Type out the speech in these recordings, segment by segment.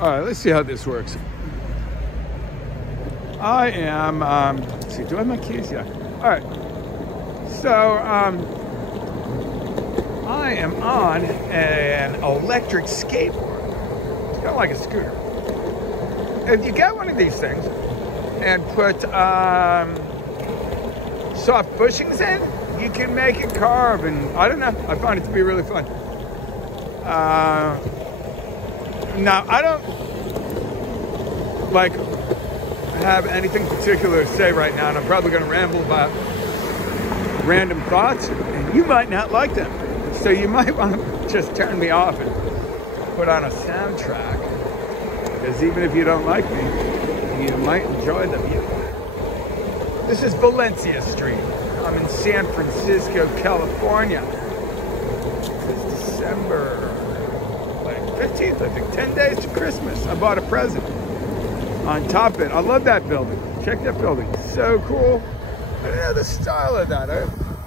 All right, let's see how this works. I am, let's see, do I have my keys? Yeah. All right. So, I am on an electric skateboard. It's kind of like a scooter. If you get one of these things and put soft bushings in, you can make it carve, and I don't know, I find it to be really fun. Now, I don't like have anything particular to say right now, and I'm probably going to ramble about random thoughts, and you might not like them. So you might want to just turn me off and put on a soundtrack, because even if you don't like me, you might enjoy the view. This is Valencia Street. I'm in San Francisco, California. It's December 15th, I think. 10 days to Christmas. I bought a present on top of it. I love that building. Check that building. So cool. I don't know the style of that.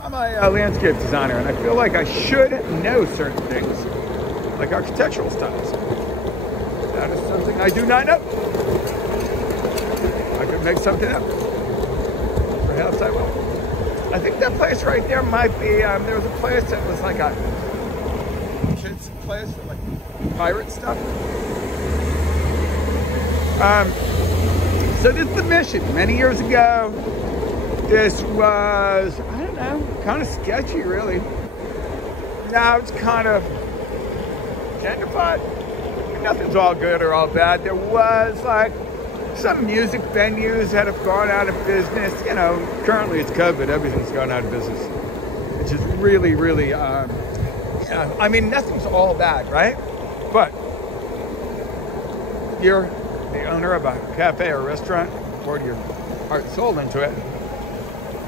I'm a landscape designer, and I feel like I should know certain things, like architectural styles. That is something I do not know. I could make something up. Perhaps I will. I think that place right there might be, there was a place that was like a kids place, like pirate stuff. So this is the Mission. Many years ago, this was, I don't know, kind of sketchy, really. Now it's kind of gentrified. Nothing's all good or all bad. There was like some music venues that have gone out of business. You know, currently it's COVID, everything's gone out of business, which is really, really, yeah, I mean, nothing's all bad, right? But you're the owner of a cafe or restaurant, poured your heart and soul into it,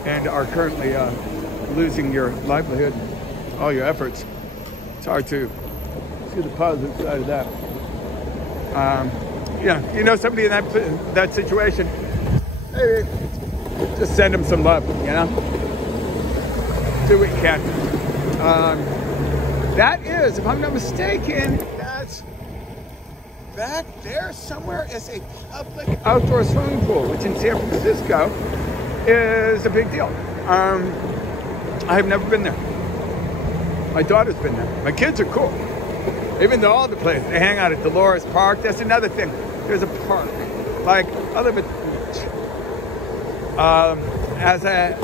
and are currently losing your livelihood, all your efforts. It's hard to see the positive side of that. Yeah, you know somebody in that situation, maybe just send them some love, you know? Do what you can. That is, if I'm not mistaken, that's back there somewhere is a public outdoor swimming pool, which in San Francisco is a big deal. I have never been there. My daughter's been there. My kids are cool. Even though all the places, they hang out at Dolores Park. That's another thing. There's a park. Like, I live at the beach. As a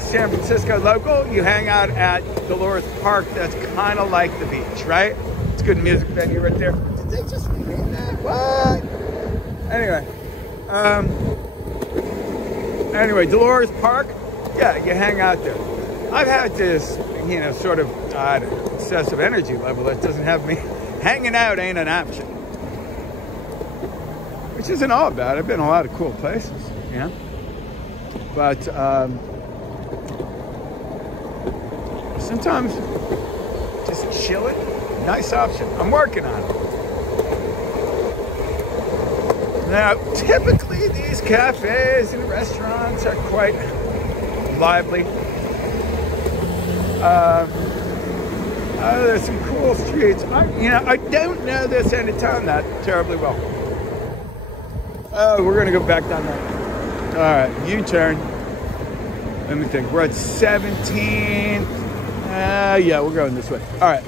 San Francisco local, you hang out at Dolores Park. That's kind of like the beach, right? It's a good music venue right there. Did they just rename that? What? Anyway, Dolores Park, yeah, you hang out there. I've had this, you know, sort of excessive energy level that doesn't have me hanging out ain't an option. Which isn't all bad. I've been in a lot of cool places, you know? But sometimes just chilling, nice option. I'm working on it. Now, typically these cafes and restaurants are quite lively. There's some cool streets. I don't know this end of town that terribly well. Oh, we're gonna go back down there. All right, U-turn. Let me think. We're at 17th. Yeah, we're going this way. All right.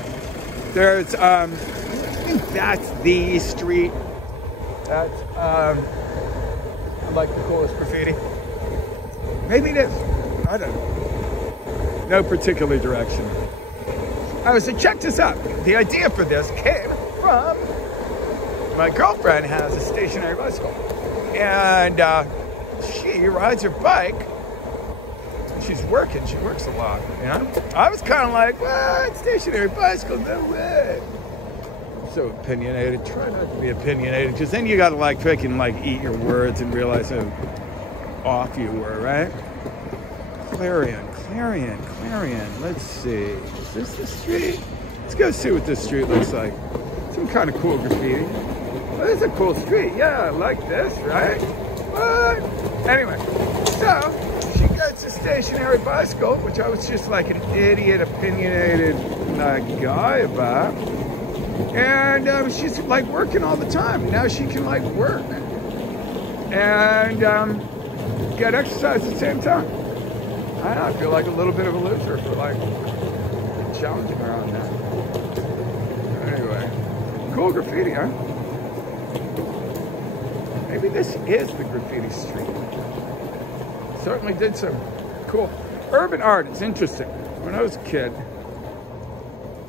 There's, I think that's the street. That's, I like the coolest graffiti. Maybe it is. I don't know. No particular direction. All right, so check this out. The idea for this came from my girlfriend has a stationary bicycle. And she rides her bike. She's working. She works a lot, you know? I was kind of like, what? Stationary bicycle? No way. So opinionated. Try not to be opinionated, because then you got to like freaking like eat your words and realize how off you were, right? Clarion. Let's see. Is this the street? Let's go see what this street looks like. Some kind of cool graffiti. Well, this is a cool street. Yeah, I like this, right? What? Anyway, so she gets a stationary bicycle, which I was just like an idiot, opinionated guy about. And she's like working all the time. Now she can like work and get exercise at the same time. I don't know, I feel like a little bit of a loser for like challenging her on that. Anyway, cool graffiti, huh? Maybe this is the graffiti street. Certainly did some cool urban art. It's interesting. When I was a kid,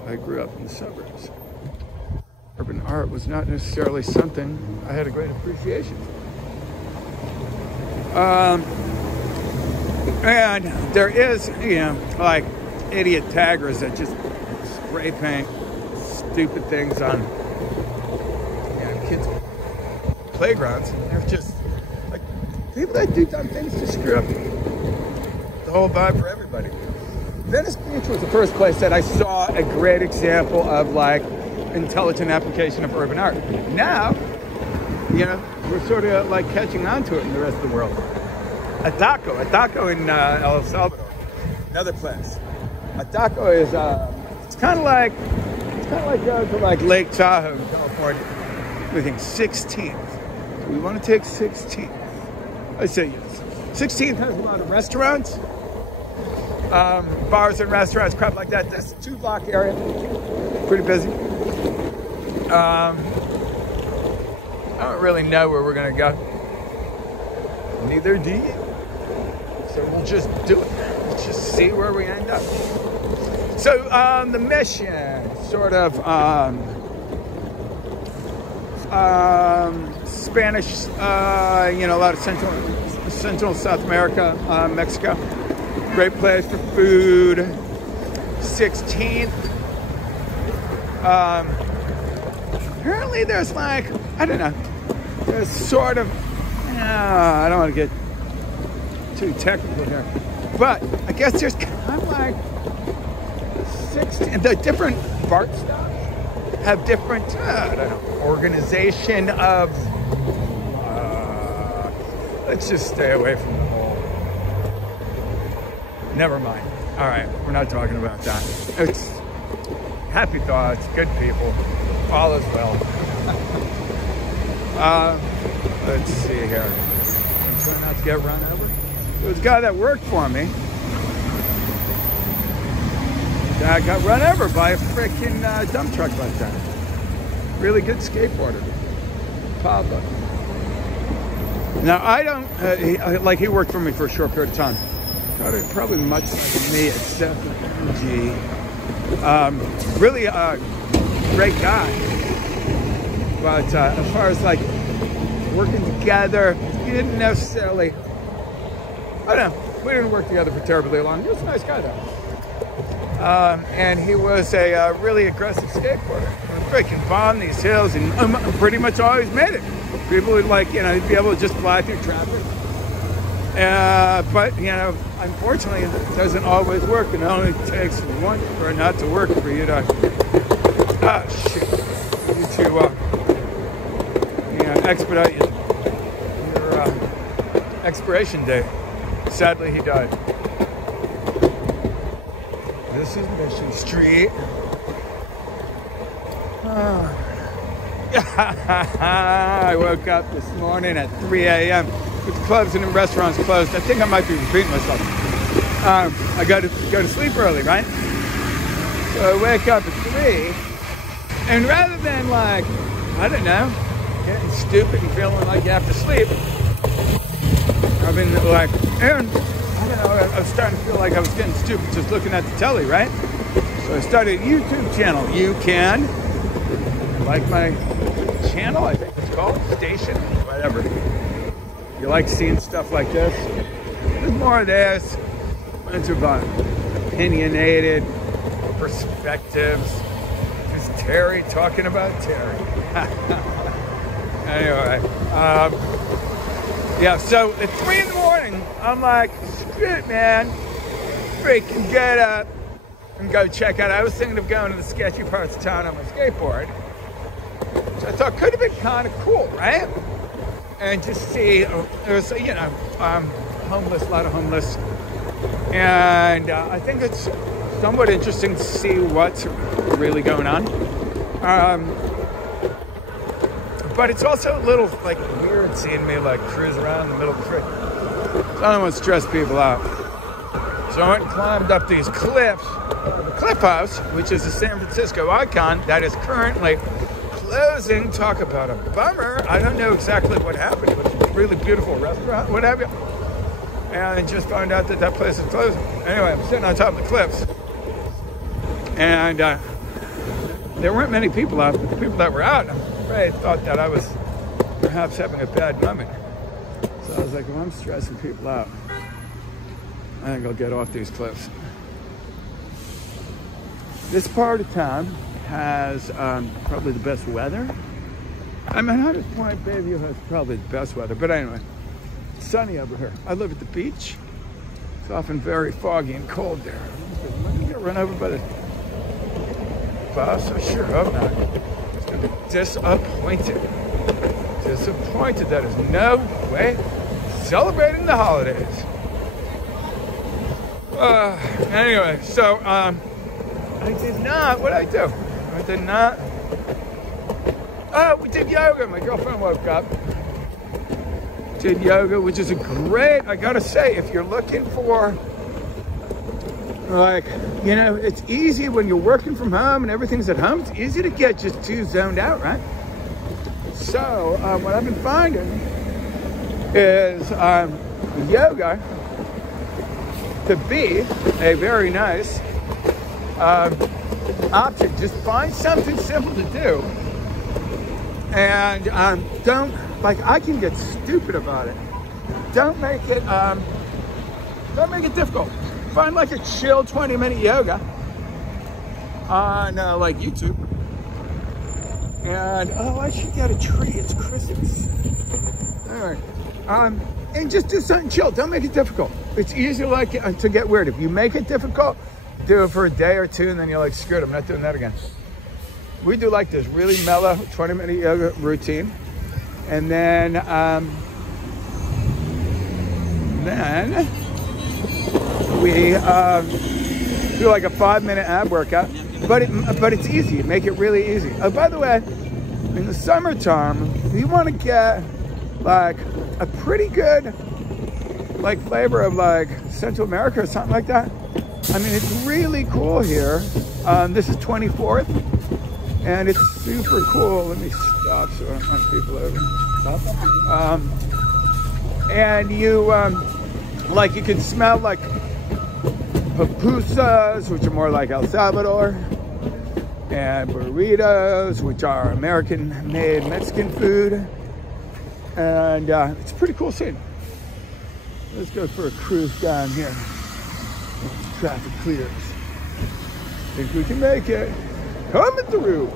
I grew up in the suburbs. Urban art was not necessarily something I had a great appreciation for. And there is, you know, like idiot taggers that just spray paint stupid things on, you know, kids' playgrounds. They're just like people that do dumb things to screw up the whole vibe for everybody. Venice Beach was the first place that I saw a great example of like intelligent application of urban art. Now, you know, we're sort of like catching on to it in the rest of the world. Ataco in El Salvador, another place. Ataco is it's kind of like going to like Lake Tahoe in California. We think 16th. We want to take 16th. I say yes. 16th has a lot of restaurants, bars and restaurants, crap like that. That's a 2-block area, pretty busy. I don't really know where we're gonna go. Neither do you. So we'll just do it. Let's just see where we end up. So the mission, sort of Spanish, you know, a lot of Central South America, Mexico. Great place for food. 16th. Apparently there's like, I don't know, there's sort of, I don't want to get too technical here, but I guess there's kind of like 16, the different BART stops have different, I don't know, organization of, let's just stay away from the whole, never mind. All right, we're not talking about that. It's happy thoughts, good people, all is well. Let's see here. I'm trying not to get run over. There was a guy that worked for me that got run over by a freaking dump truck like that. Really good skateboarder, Pablo. Now I don't like he worked for me for a short period of time. Probably much like me, except for G. Really a great guy. But as far as like working together, he didn't necessarily, I don't know, we didn't work together for terribly long. He was a nice guy though. And he was a really aggressive skateboarder. He freaking bombed these hills and pretty much always made it. People would like, you know, he'd be able to just fly through traffic. But, you know, unfortunately, it doesn't always work. It only takes one for it not to work for you to, expedite your expiration date. Sadly, he died. This is Mission Street. I woke up this morning at 3 a.m. with the clubs and the restaurants closed. I think I might be repeating myself. I go to sleep early, right? So I wake up at 3, and rather than like, I don't know, getting stupid and feeling like you have to sleep, I've been like, and I don't know, I was starting to feel like I was getting stupid just looking at the telly, right? So I started a YouTube channel. You can like my channel, I think it's called, station, whatever. You like seeing stuff like this? There's more of this. Bunch of opinionated perspectives. Is Terry talking about Terry? Anyway, yeah, so at 3 in the morning, I'm like, shit, man, freaking get up and go check out. I was thinking of going to the sketchy parts of town on my skateboard, which I thought could have been kind of cool, right? And just see, there's, you know, homeless, a lot of homeless. And I think it's somewhat interesting to see what's really going on. But it's also a little like weird seeing me like cruise around in the middle of the street. So I don't want to stress people out. So I went and climbed up these cliffs. The Cliff House, which is a San Francisco icon that is currently closing. Talk about a bummer. I don't know exactly what happened. It was a really beautiful restaurant, what have you. And I just found out that that place is closing. Anyway, I'm sitting on top of the cliffs. And there weren't many people out, but the people that were out, I'm afraid, thought that I was perhaps having a bad moment. So I was like, well, I'm stressing people out. I think I'll get off these cliffs. This part of town has probably the best weather. I mean, Hunters Point, Bayview has probably the best weather, but anyway, it's sunny over here. I live at the beach. It's often very foggy and cold there. Am I gonna run over by the bus? I sure hope not. It's gonna be disappointed. Disappointed that there's no way celebrating the holidays. Anyway, so I did not. What did I do? I did not. Oh, we did yoga. My girlfriend woke up. Did yoga, which is a great. I gotta say, if you're looking for, like, you know, it's easy when you're working from home and everything's at home. It's easy to get just too zoned out, right? So what I've been finding is yoga to be a very nice option. Just find something simple to do, and don't, like, I can get stupid about it. Don't make it difficult. Find like a chill 20-minute yoga on like YouTube. And oh, I should get a tree. It's Christmas. All right. And just do something chill. Don't make it difficult. It's easy like to get weird. If you make it difficult, do it for a day or two, and then you're like, screw it, I'm not doing that again. We do like this really mellow 20-minute yoga routine, and then we do like a 5-minute ab workout. But it's easy. Make it really easy. Oh, by the way, in the summertime, you want to get like a pretty good like flavor of like Central America or something like that. I mean, it's really cool here. This is 24th, and it's super cool. Let me stop so I don't run people over. And you like, you can smell like pupusas, which are more like El Salvador, and burritos, which are American-made Mexican food. And it's a pretty cool scene. Let's go for a cruise down here. Traffic clears. Think we can make it. Coming through.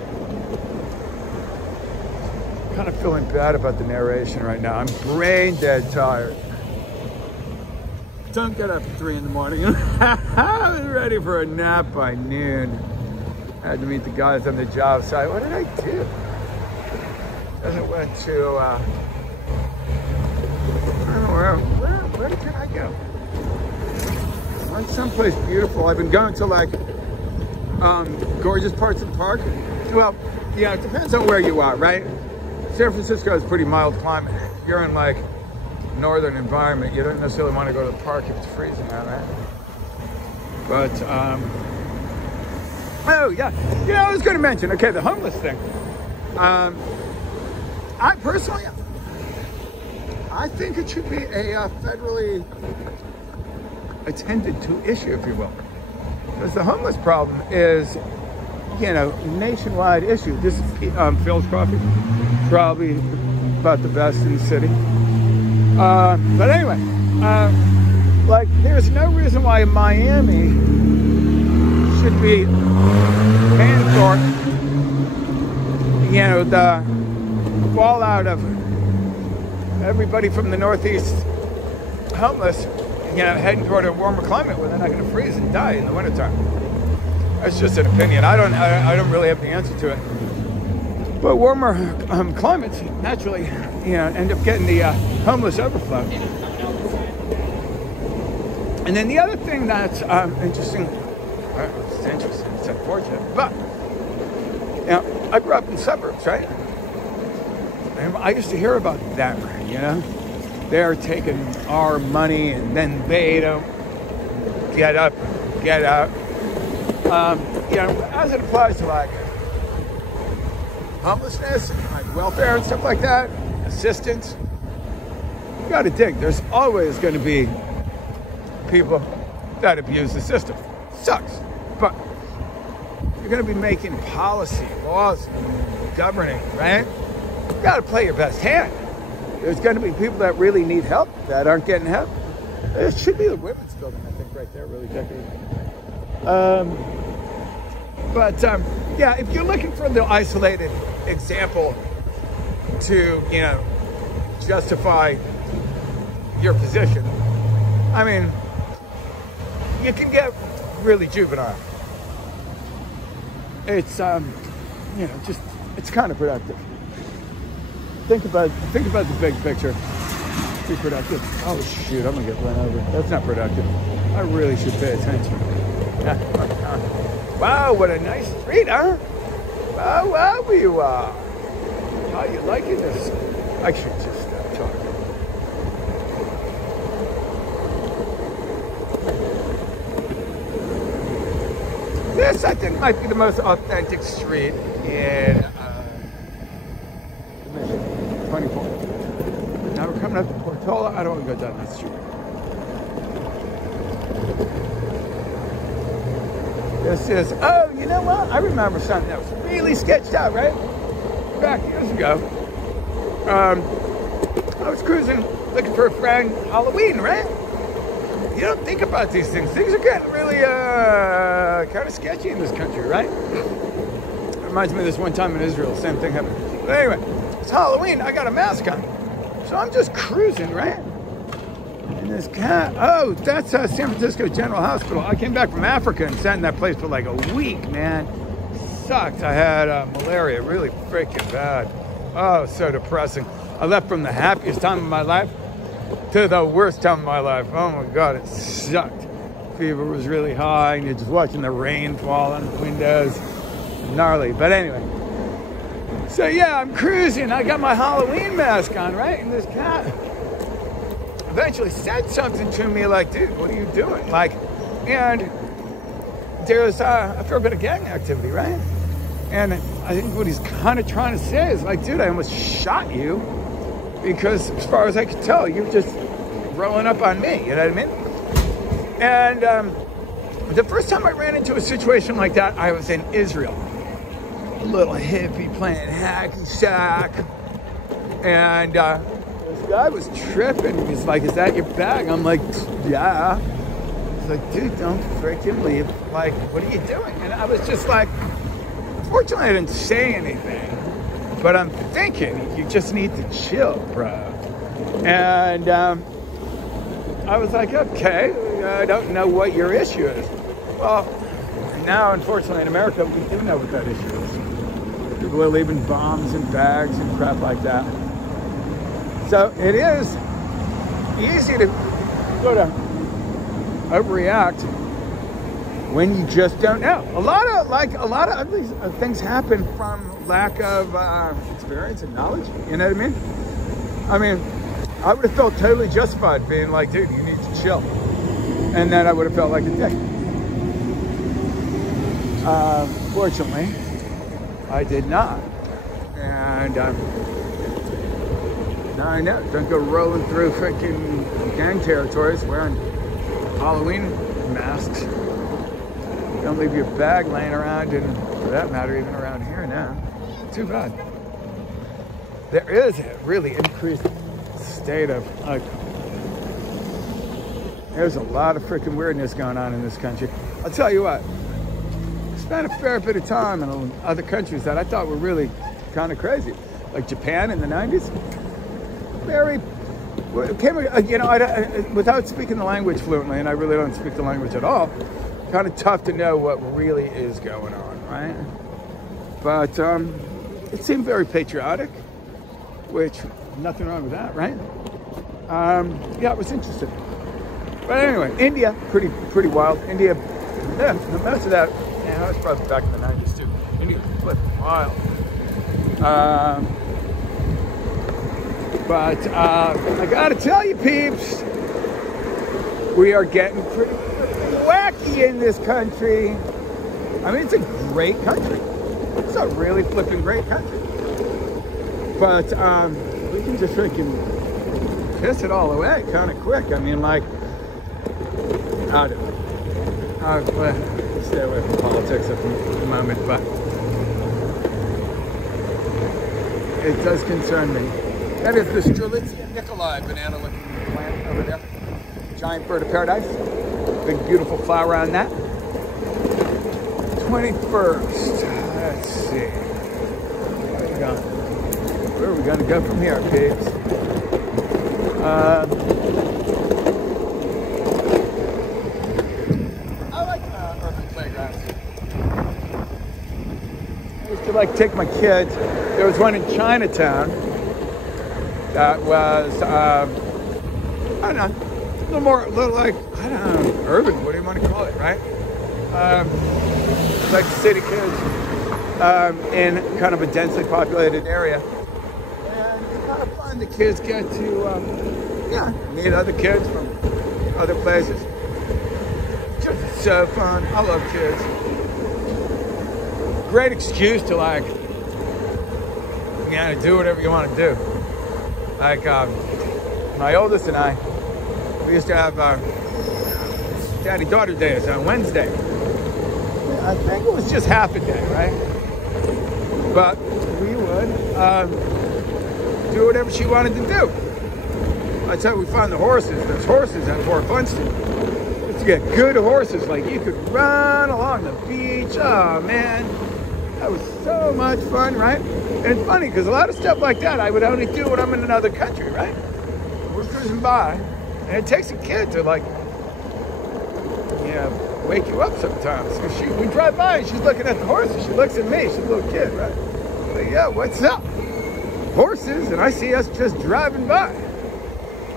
Kind of feeling bad about the narration right now. I'm brain dead tired. Don't get up at 3 in the morning. I was ready for a nap by noon. I had to meet the guys on the job site. What did I do? Then I went to, I don't know, where did I go? Went someplace beautiful. I've been going to like gorgeous parts of the park. Well, yeah, it depends on where you are, right? San Francisco is pretty mild climate. You're in like northern environment. You don't necessarily want to go to the park if it's freezing out, right? But oh yeah, I was going to mention, okay, the homeless thing. I personally, I think it should be a federally attended to issue, if you will, because the homeless problem is, you know, nationwide issue. This is Phil's Coffee, probably about the best in the city. But anyway, like, there's no reason why Miami should be paying for, you know, the fallout of everybody from the Northeast homeless, you know, heading toward a warmer climate where they're not going to freeze and die in the wintertime. That's just an opinion. I don't really have the answer to it. But warmer climates naturally, you know, end up getting the homeless overflow. And then the other thing that's interesting, it's interesting, it's unfortunate, but you know, I grew up in the suburbs, right? And I used to hear about them, you know? They're taking our money and then they don't get up, get out. You know, as it applies to like homelessness, like welfare and stuff like that, assistance, you gotta dig. There's always gonna be people that abuse the system. Sucks, but you're gonna be making policy, laws, governing, right? You gotta play your best hand. There's gonna be people that really need help that aren't getting help. It should be the women's building, I think, right there, really decorated. Yeah, if you're looking for the isolated example to, you know, justify your position, I mean, you can get really juvenile. It's, you know, just, it's kind of productive. Think about the big picture. Be productive. Oh shoot, I'm gonna get run over. That's not productive. I really should pay attention. Wow, what a nice street, huh? Wow, wow, you are. How you liking this? I should just stop talking. This, I think, might be the most authentic street in 24. Now we're coming up to Portola. I don't want to go down that street. This is, oh, you know what? I remember something that was really sketched out, right? Back years ago. I was cruising, looking for a friend, Halloween, right? You don't think about these things. Things are getting really kind of sketchy in this country, right? It reminds me of this one time in Israel, same thing happened. But anyway, it's Halloween, I got a mask on. So I'm just cruising, right? And this cat, oh, that's San Francisco General Hospital. I came back from Africa and sat in that place for like a week, man. Sucked. I had malaria, really freaking bad. Oh, so depressing. I left from the happiest time of my life to the worst time of my life. Oh my God, it sucked. Fever was really high, and you're just watching the rain fall on the windows. Gnarly, but anyway. So yeah, I'm cruising. I got my Halloween mask on, right? And this cat eventually said something to me like, dude, what are you doing? Like, and there's a fair bit of gang activity, right? And I think what he's kind of trying to say is like, dude, I almost shot you because as far as I could tell, you're just rolling up on me, you know what I mean? And the first time I ran into a situation like that, I was in Israel. A little hippie playing hacky sack. And this guy was tripping. He's like, is that your bag? I'm like, yeah. He's like, dude, don't freaking leave. Like, what are you doing? And I was just like, fortunately, I didn't say anything. But I'm thinking, you just need to chill, bro. And I was like, okay, I don't know what your issue is. Well, now, unfortunately, in America, we do know what that issue is. People are leaving bombs and bags and crap like that. So it is easy to sort of overreact when you just don't know. A lot of ugly things happen from lack of experience and knowledge. You know what I mean? I mean, I would have felt totally justified being like, dude, you need to chill. And then I would have felt like a dick. Fortunately, I did not. And now I know. Don't go rolling through freaking gang territories wearing Halloween masks. Don't leave your bag laying around, and for that matter, even around here now. Too bad. There is a really increased state of, like, there's a lot of freaking weirdness going on in this country. I'll tell you what, I spent a fair bit of time in other countries that I thought were really kind of crazy. Like Japan in the 90s. Very, you know, without speaking the language fluently, and I really don't speak the language at all, kind of tough to know what really is going on, right? But it seemed very patriotic, which, nothing wrong with that, right? Yeah, it was interesting. But anyway, India, pretty wild. India, yeah, most of that, yeah, that was probably back in the 90s too. India was wild. But I gotta tell you, peeps, we are getting pretty wacky in this country. I mean, it's a great country. It's a really flipping great country. But we can just freaking piss it all away kind of quick. I mean, like, I don't know. Stay away from politics at the moment, but it does concern me. That is the Strelitzia Nikolai banana-looking plant over there. Giant bird of paradise. Big, beautiful flower on that. 21st. Let's see. Where are we going to go from here, peeps? I like urban playgrounds. I used to like take my kids. There was one in Chinatown that was, I don't know, a little like, I don't know, urban, what do you want to call it, right? Like city kids in kind of a densely populated area. And it's kind of fun. The kids get to, meet other kids from other places. Just so fun. I love kids. Great excuse to like, do whatever you want to do. Like my oldest and I, we used to have our daddy-daughter days on Wednesday. I think it was just half a day, right? But we would do whatever she wanted to do. That's how we found the horses. There's horses at Fort Funston. To get good horses, like you could run along the beach. Oh man, that was so much fun, right? And it's funny because a lot of stuff like that I would only do when I'm in another country, right? We're cruising by, and it takes a kid to like, wake you up sometimes. We drive by and she's looking at the horses. She looks at me. She's a little kid, right? Like, yeah, what's up? Horses, and I see us just driving by.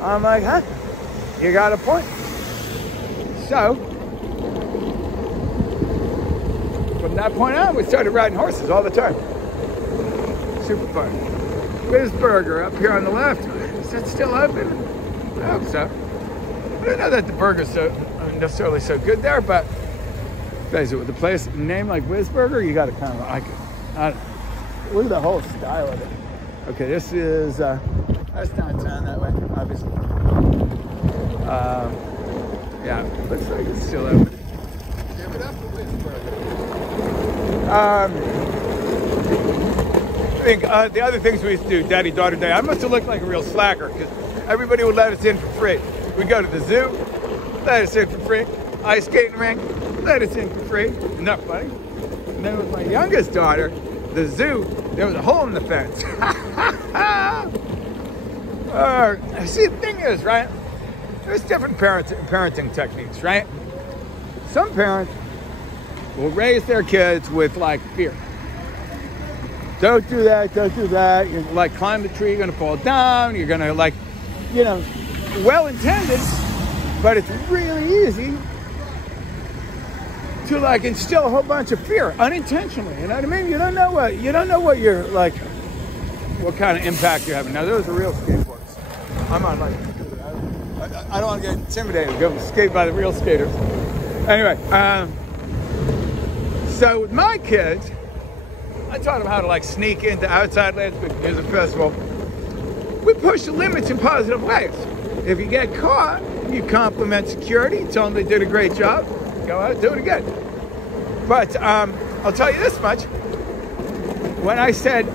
I'm like, huh? You got a point. So, from that point on, we started riding horses all the time. Super fun. Whiz Burger up here on the left. Is that still open? I hope so. I don't know that the burger's necessarily so good there, but with a place name like Whiz Burger, you got to kind of like it. I don't know. Look at the whole style of it. Okay, this is that's downtown that way, obviously. Yeah, looks like it's still open. Give it up for Whiz Burger. I think the other things we used to do, Daddy-Daughter Day, I must have looked like a real slacker because everybody would let us in for free. We'd go to the zoo, let us in for free. Ice skating rink, let us in for free. Isn't that funny? And then with my youngest daughter, the zoo, there was a hole in the fence. See, the thing is, right? There's different parenting techniques, right? Some parents will raise their kids with like fear. Don't do that, don't do that. You're like, climb the tree, you're gonna fall down. You're gonna like, well-intended, but it's really easy to like instill a whole bunch of fear unintentionally. You know what I mean? You don't know what you're like, what kind of impact you're having. Now those are real skateboards. I'm on like, I don't want to get intimidated. Go skate by the real skaters. Anyway, so with my kids, I taught them how to like sneak into Outside Lands Music Festival. We push the limits in positive ways. If you get caught, you compliment security, tell them they did a great job, go out and do it again. But I'll tell you this much. When I said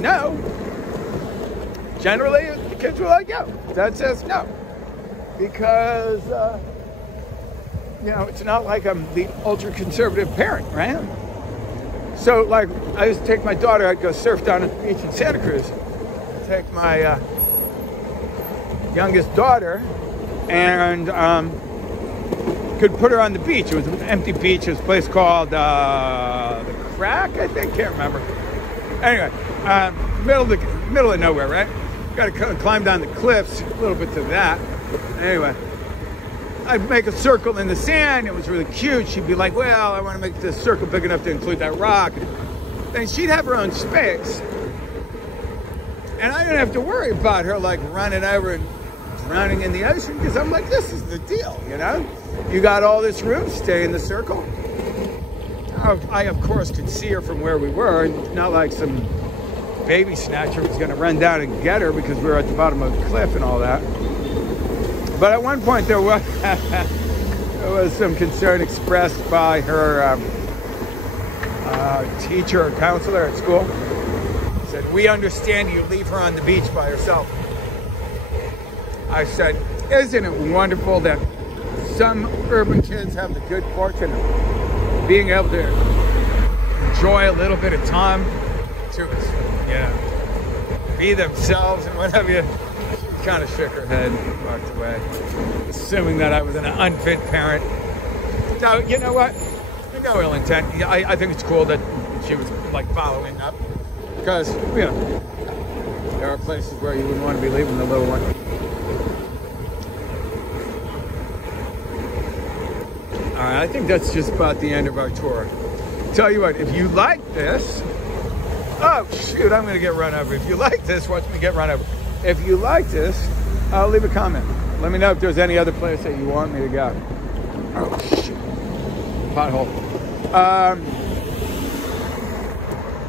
no, generally the kids were like, yo, Dad says no. Because, it's not like I'm the ultra-conservative parent, right? So, like, I used to take my daughter, I'd go surf down at the beach in Santa Cruz. Take my youngest daughter and could put her on the beach. It was an empty beach. It was a place called the Crack, I think. Can't remember. Anyway, middle of nowhere, right? Got to climb down the cliffs, a little bit to that. Anyway, I'd make a circle in the sand. It was really cute. She'd be like, well, I want to make this circle big enough to include that rock. Then she'd have her own space. And I didn't have to worry about her like running over and drowning in the ocean, because I'm like, this is the deal, you know? You got all this room, stay in the circle. I, of course, could see her from where we were, not like some baby snatcher was gonna run down and get her because we were at the bottom of the cliff and all that. But at one point there was, there was some concern expressed by her teacher or counselor at school. Said, we understand you leave her on the beach by herself. I said, isn't it wonderful that some urban kids have the good fortune of being able to enjoy a little bit of time to, you know, be themselves and whatever. She kind of shook her head and walked away, assuming that I was an unfit parent. So, you know what? No ill intent. I think it's cool that she was like following up, because, you know, there are places where you wouldn't want to be leaving the little one. All right, I think that's just about the end of our tour. Tell you what, if you like this, oh shoot, I'm gonna get run over. If you like this, watch me get run over. If you like this, leave a comment. Let me know if there's any other place that you want me to go. Oh shit, pothole.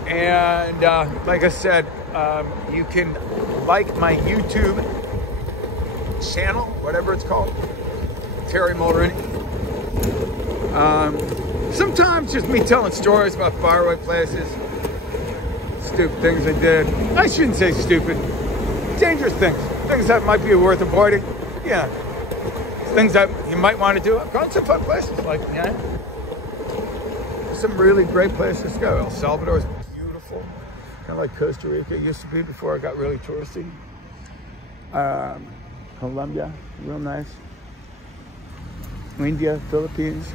And like I said, you can like my YouTube channel, whatever it's called, Terry Mulroney. Sometimes just me telling stories about faraway places, stupid things I did. I shouldn't say stupid, dangerous things that might be worth avoiding. Yeah, things that you might want to do. I've gone to some fun places, like, yeah, some really great places to go. El Salvador is beautiful, kind of like Costa Rica used to be before it got really touristy. Colombia, real nice. India, Philippines.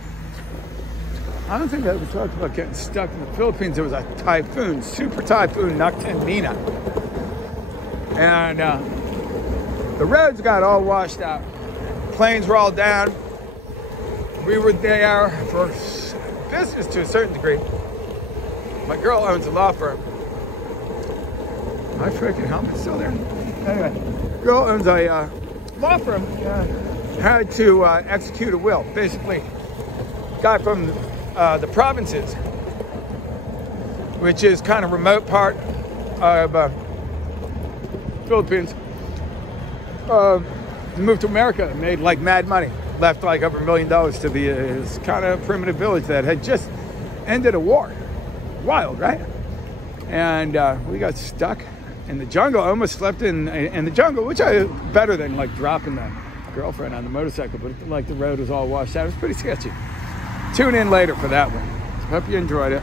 I don't think I ever talked about getting stuck in the Philippines. There was a typhoon, super typhoon, knocked in Nina. And the roads got all washed out. Planes were all down. We were there for business to a certain degree. My girl owns a law firm. My freaking helmet's still there. Anyway, girl owns a law firm. Had to execute a will. Basically, guy from the provinces, which is kind of remote part of Philippines, moved to America, made like mad money, left like over $1 million to this kind of primitive village that had just ended a war. Wild, right? And we got stuck in the jungle, almost slept in the jungle, which I better than like dropping the girlfriend on the motorcycle, but like the road was all washed out. It was pretty sketchy. Tune in later for that one. Hope you enjoyed it.